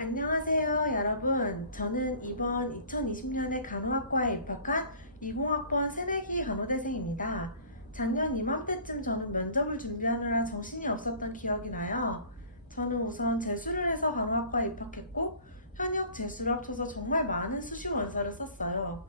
안녕하세요, 여러분. 저는 이번 2020년에 간호학과에 입학한 20학번 새내기 간호대생입니다. 작년 이맘때쯤 저는 면접을 준비하느라 정신이 없었던 기억이 나요. 저는 우선 재수를 해서 간호학과에 입학했고, 현역 재수를 합쳐서 정말 많은 수시 원서를 썼어요.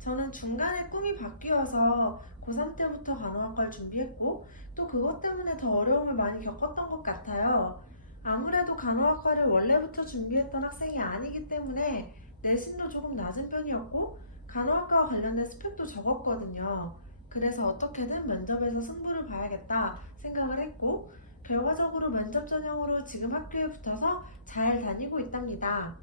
저는 중간에 꿈이 바뀌어서 고3 때부터 간호학과를 준비했고, 또 그것 때문에 더 어려움을 많이 겪었던 것 같아요. 아무래도 간호학과를 원래부터 준비했던 학생이 아니기 때문에 내신도 조금 낮은 편이었고 간호학과와 관련된 스펙도 적었거든요. 그래서 어떻게든 면접에서 승부를 봐야겠다 생각을 했고 결과적으로 면접 전형으로 지금 학교에 붙어서 잘 다니고 있답니다.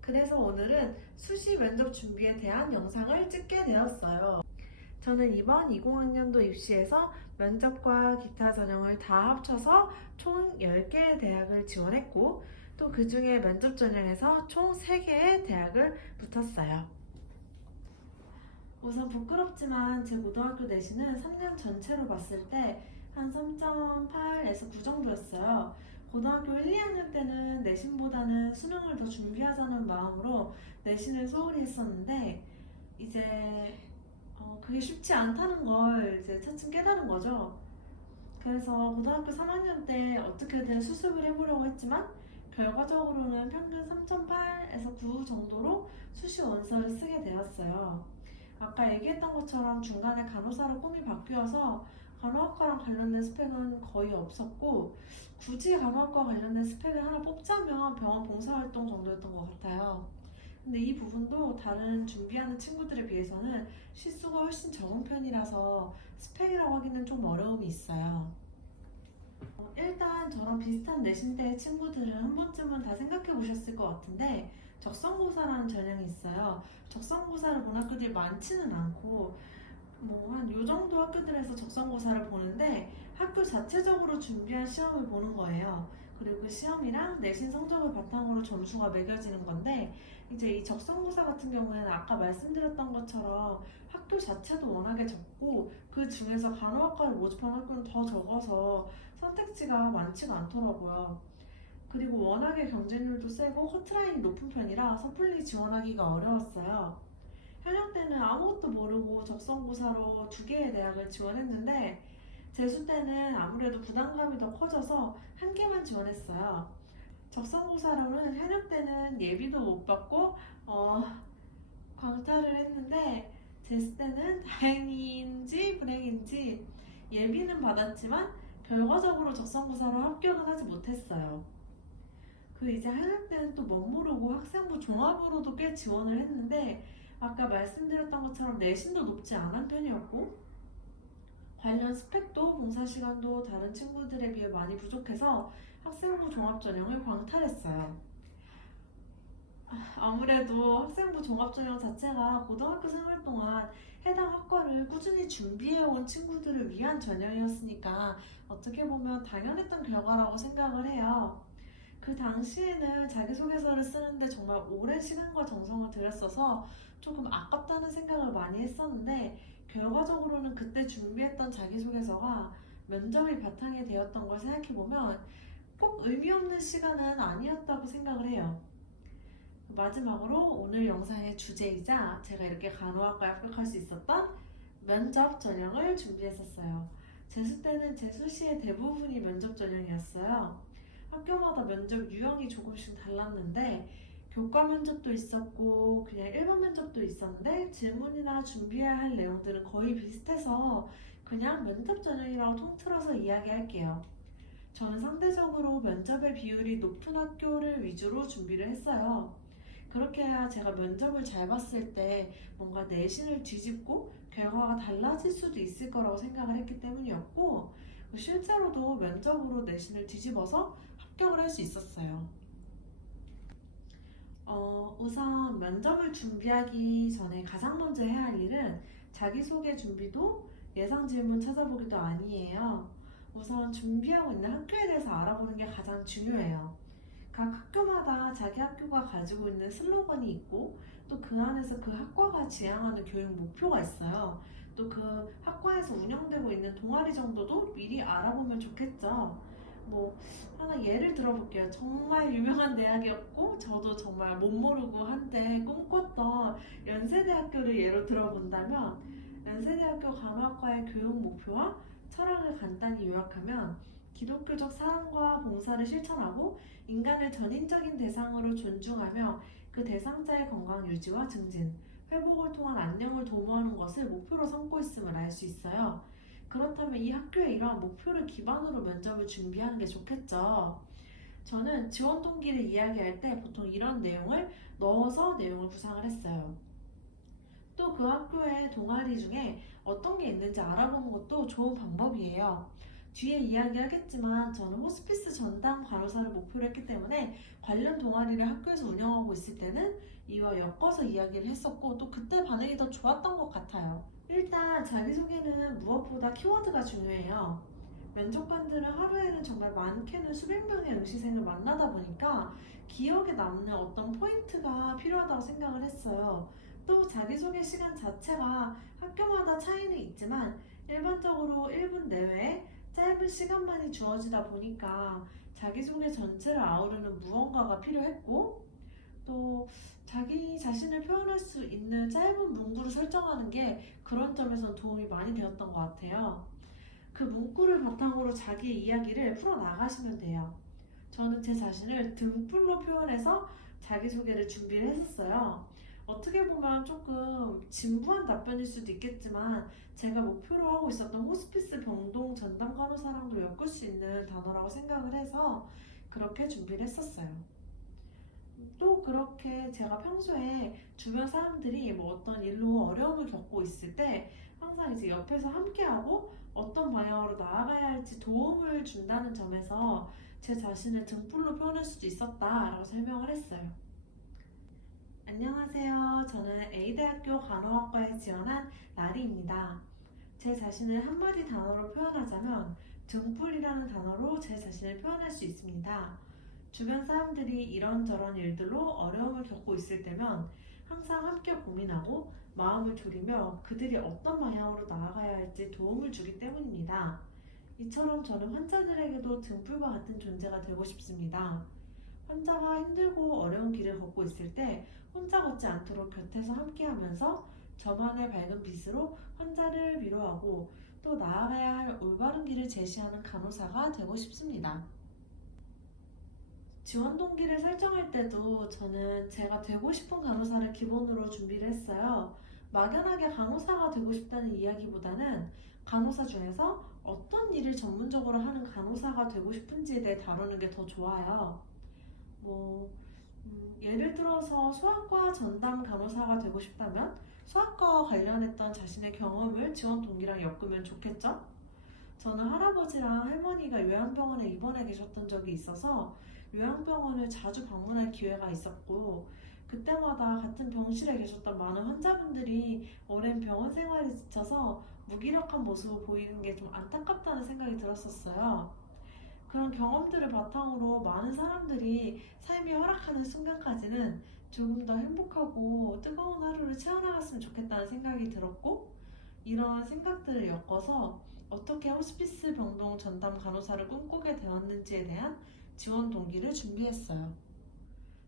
그래서 오늘은 수시 면접 준비에 대한 영상을 찍게 되었어요. 저는 이번 20학년도 입시에서 면접과 기타 전형을 다 합쳐서 총 10개의 대학을 지원했고 또 그 중에 면접 전형에서 총 3개의 대학을 붙었어요. 우선 부끄럽지만 제 고등학교 내신은 3년 전체로 봤을 때 한 3.8에서 9 정도였어요. 고등학교 1, 2학년 때는 내신보다는 수능을 더 준비하자는 마음으로 내신을 소홀히 했었는데 이제 그게 쉽지 않다는 걸 이제 차츰 깨달은 거죠. 그래서 고등학교 3학년 때 어떻게든 수습을 해보려고 했지만 결과적으로는 평균 3.8에서 9 정도로 수시 원서를 쓰게 되었어요. 아까 얘기했던 것처럼 중간에 간호사로 꿈이 바뀌어서 간호학과랑 관련된 스펙은 거의 없었고 굳이 간호학과 관련된 스펙을 하나 뽑자면 병원 봉사활동 정도였던 것 같아요. 근데 이 부분도 다른 준비하는 친구들에 비해서는 실수가 훨씬 적은 편이라서 스펙이라고 하기는 좀 어려움이 있어요. 일단 저랑 비슷한 내신대의 친구들은 한 번쯤은 다 생각해 보셨을 것 같은데 적성고사라는 전형이 있어요. 적성고사를 본 학교들이 많지는 않고 뭐 한 요 정도 학교들에서 적성고사를 보는데 학교 자체적으로 준비한 시험을 보는 거예요. 그리고 그 시험이랑 내신 성적을 바탕으로 점수가 매겨지는 건데 이제 이 적성고사 같은 경우에는 아까 말씀드렸던 것처럼 학교 자체도 워낙에 적고 그 중에서 간호학과를 모집한 학교는 더 적어서 선택지가 많지가 않더라고요. 그리고 워낙에 경쟁률도 세고 커트라인이 높은 편이라 섣불리 지원하기가 어려웠어요. 현역 때는 아무것도 모르고 적성고사로 2개의 대학을 지원했는데 재수 때는 아무래도 부담감이 더 커져서 1개만 지원했어요. 적성고사로는 현역 때는 예비도 못 받고 광탈을 했는데 재수 때는 다행인지 불행인지 예비는 받았지만 결과적으로 적성고사로 합격은 하지 못했어요. 그 이제 현역 때는 또 멋모르고 학생부 종합으로도 꽤 지원을 했는데 아까 말씀드렸던 것처럼 내신도 높지 않은 편이었고 관련 스펙도 봉사 시간도 다른 친구들에 비해 많이 부족해서 학생부 종합 전형을 광탈했어요. 아무래도 학생부 종합 전형 자체가 고등학교 생활 동안 해당 학과를 꾸준히 준비해온 친구들을 위한 전형이었으니까 어떻게 보면 당연했던 결과라고 생각을 해요. 그 당시에는 자기소개서를 쓰는데 정말 오랜 시간과 정성을 들였어서 조금 아깝다는 생각을 많이 했었는데 결과적으로는 그때 준비했던 자기소개서가 면접이 바탕이 되었던 걸 생각해보면 꼭 의미 없는 시간은 아니었다고 생각을 해요. 마지막으로 오늘 영상의 주제이자 제가 이렇게 간호학과에 합격할 수 있었던 면접 전형을 준비했었어요. 재수 때는 제 수시의 대부분이 면접 전형이었어요. 학교마다 면접 유형이 조금씩 달랐는데 교과 면접도 있었고 그냥 일반 면접도 있었는데 질문이나 준비해야 할 내용들은 거의 비슷해서 그냥 면접 전형이라고 통틀어서 이야기할게요. 저는 상대적으로 면접의 비율이 높은 학교를 위주로 준비를 했어요. 그렇게 해야 제가 면접을 잘 봤을 때 뭔가 내신을 뒤집고 결과가 달라질 수도 있을 거라고 생각을 했기 때문이었고 실제로도 면접으로 내신을 뒤집어서 합격을 할 수 있었어요. 우선 면접을 준비하기 전에 가장 먼저 해야 할 일은 자기소개 준비도 예상 질문 찾아보기도 아니에요. 우선 준비하고 있는 학교에 대해서 알아보는 게 가장 중요해요. 각 학교마다 자기 학교가 가지고 있는 슬로건이 있고 또 그 안에서 그 학과가 지향하는 교육 목표가 있어요. 또 그 학과에서 운영되고 있는 동아리 정도도 미리 알아보면 좋겠죠. 뭐 하나 예를 들어볼게요. 정말 유명한 대학이었고 저도 정말 못 모르고 한때 꿈꿨던 연세대학교를 예로 들어본다면 연세대학교 간호학과의 교육 목표와 철학을 간단히 요약하면 기독교적 사랑과 봉사를 실천하고 인간을 전인적인 대상으로 존중하며 그 대상자의 건강 유지와 증진, 회복을 통한 안녕을 도모하는 것을 목표로 삼고 있음을 알 수 있어요. 그렇다면 이 학교의 이러한 목표를 기반으로 면접을 준비하는 게 좋겠죠. 저는 지원 동기를 이야기할 때 보통 이런 내용을 넣어서 내용을 구상을 했어요. 또 그 학교의 동아리 중에 어떤 게 있는지 알아보는 것도 좋은 방법이에요. 뒤에 이야기하겠지만 저는 호스피스 전담 간호사를 목표로 했기 때문에 관련 동아리를 학교에서 운영하고 있을 때는 이와 엮어서 이야기를 했었고 또 그때 반응이 더 좋았던 것 같아요. 일단 자기소개는 무엇보다 키워드가 중요해요. 면접관들은 하루에는 정말 많게는 수백 명의 응시생을 만나다 보니까 기억에 남는 어떤 포인트가 필요하다고 생각을 했어요. 또 자기소개 시간 자체가 학교마다 차이는 있지만 일반적으로 1분 내외에 짧은 시간만이 주어지다 보니까 자기소개 전체를 아우르는 무언가가 필요했고 또 자기 자신을 표현할 수 있는 짧은 문구를 설정하는 게 그런 점에서 도움이 많이 되었던 것 같아요. 그 문구를 바탕으로 자기의 이야기를 풀어나가시면 돼요. 저는 제 자신을 등불로 표현해서 자기소개를 준비를 했었어요. 어떻게 보면 조금 진부한 답변일 수도 있겠지만 제가 목표로 하고 있었던 호스피스 병동 전담 간호사랑도 엮을 수 있는 단어라고 생각을 해서 그렇게 준비를 했었어요. 또 그렇게 제가 평소에 주변 사람들이 뭐 어떤 일로 어려움을 겪고 있을 때 항상 이제 옆에서 함께하고 어떤 방향으로 나아가야 할지 도움을 준다는 점에서 제 자신을 등불로 표현할 수도 있었다라고 설명을 했어요. 안녕하세요. 저는 A대학교 간호학과에 지원한 나리입니다. 제 자신을 한마디 단어로 표현하자면 등불이라는 단어로 제 자신을 표현할 수 있습니다. 주변 사람들이 이런저런 일들로 어려움을 겪고 있을 때면 항상 함께 고민하고 마음을 졸이며 그들이 어떤 방향으로 나아가야 할지 도움을 주기 때문입니다. 이처럼 저는 환자들에게도 등불과 같은 존재가 되고 싶습니다. 환자가 힘들고 어려운 길을 걷고 있을 때 혼자 걷지 않도록 곁에서 함께하면서 저만의 밝은 빛으로 환자를 위로하고 또 나아가야 할 올바른 길을 제시하는 간호사가 되고 싶습니다. 지원 동기를 설정할 때도 저는 제가 되고 싶은 간호사를 기본으로 준비를 했어요. 막연하게 간호사가 되고 싶다는 이야기보다는 간호사 중에서 어떤 일을 전문적으로 하는 간호사가 되고 싶은지에 대해 다루는 게 더 좋아요. 뭐, 예를 들어서 소아과 전담 간호사가 되고 싶다면 소아과와 관련했던 자신의 경험을 지원 동기랑 엮으면 좋겠죠? 저는 할아버지랑 할머니가 요양병원에 입원해 계셨던 적이 있어서 요양병원을 자주 방문할 기회가 있었고 그때마다 같은 병실에 계셨던 많은 환자분들이 오랜 병원 생활에 지쳐서 무기력한 모습을 보이는 게 좀 안타깝다는 생각이 들었었어요. 그런 경험들을 바탕으로 많은 사람들이 삶이 허락하는 순간까지는 조금 더 행복하고 뜨거운 하루를 채워나갔으면 좋겠다는 생각이 들었고 이런 생각들을 엮어서 어떻게 호스피스 병동 전담 간호사를 꿈꾸게 되었는지에 대한 지원 동기를 준비했어요.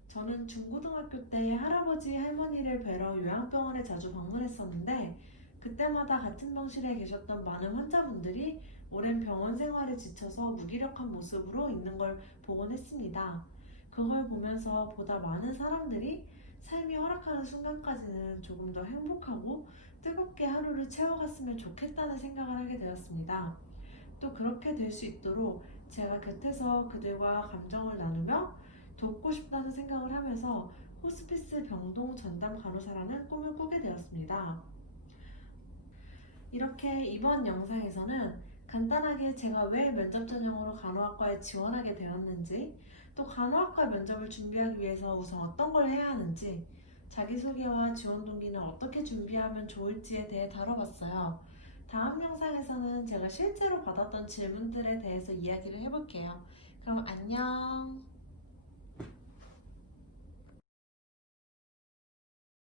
저는 중고등학교 때 할아버지 할머니를 뵈러 요양병원에 자주 방문했었는데 그때마다 같은 병실에 계셨던 많은 환자분들이 오랜 병원 생활에 지쳐서 무기력한 모습으로 있는 걸 보곤 했습니다. 그걸 보면서 보다 많은 사람들이 삶이 허락하는 순간까지는 조금 더 행복하고 뜨겁게 하루를 채워갔으면 좋겠다는 생각을 하게 되었습니다. 또 그렇게 될 수 있도록 제가 곁에서 그들과 감정을 나누며 돕고 싶다는 생각을 하면서 호스피스 병동 전담 간호사라는 꿈을 꾸게 되었습니다. 이렇게 이번 영상에서는 간단하게 제가 왜 면접 전형으로 간호학과에 지원하게 되었는지, 또 간호학과 면접을 준비하기 위해서 우선 어떤 걸 해야 하는지, 자기소개와 지원 동기는 어떻게 준비하면 좋을지에 대해 다뤄봤어요. 다음 영상에서는 제가 실제로 받았던 질문들에 대해서 이야기를 해볼게요. 그럼 안녕!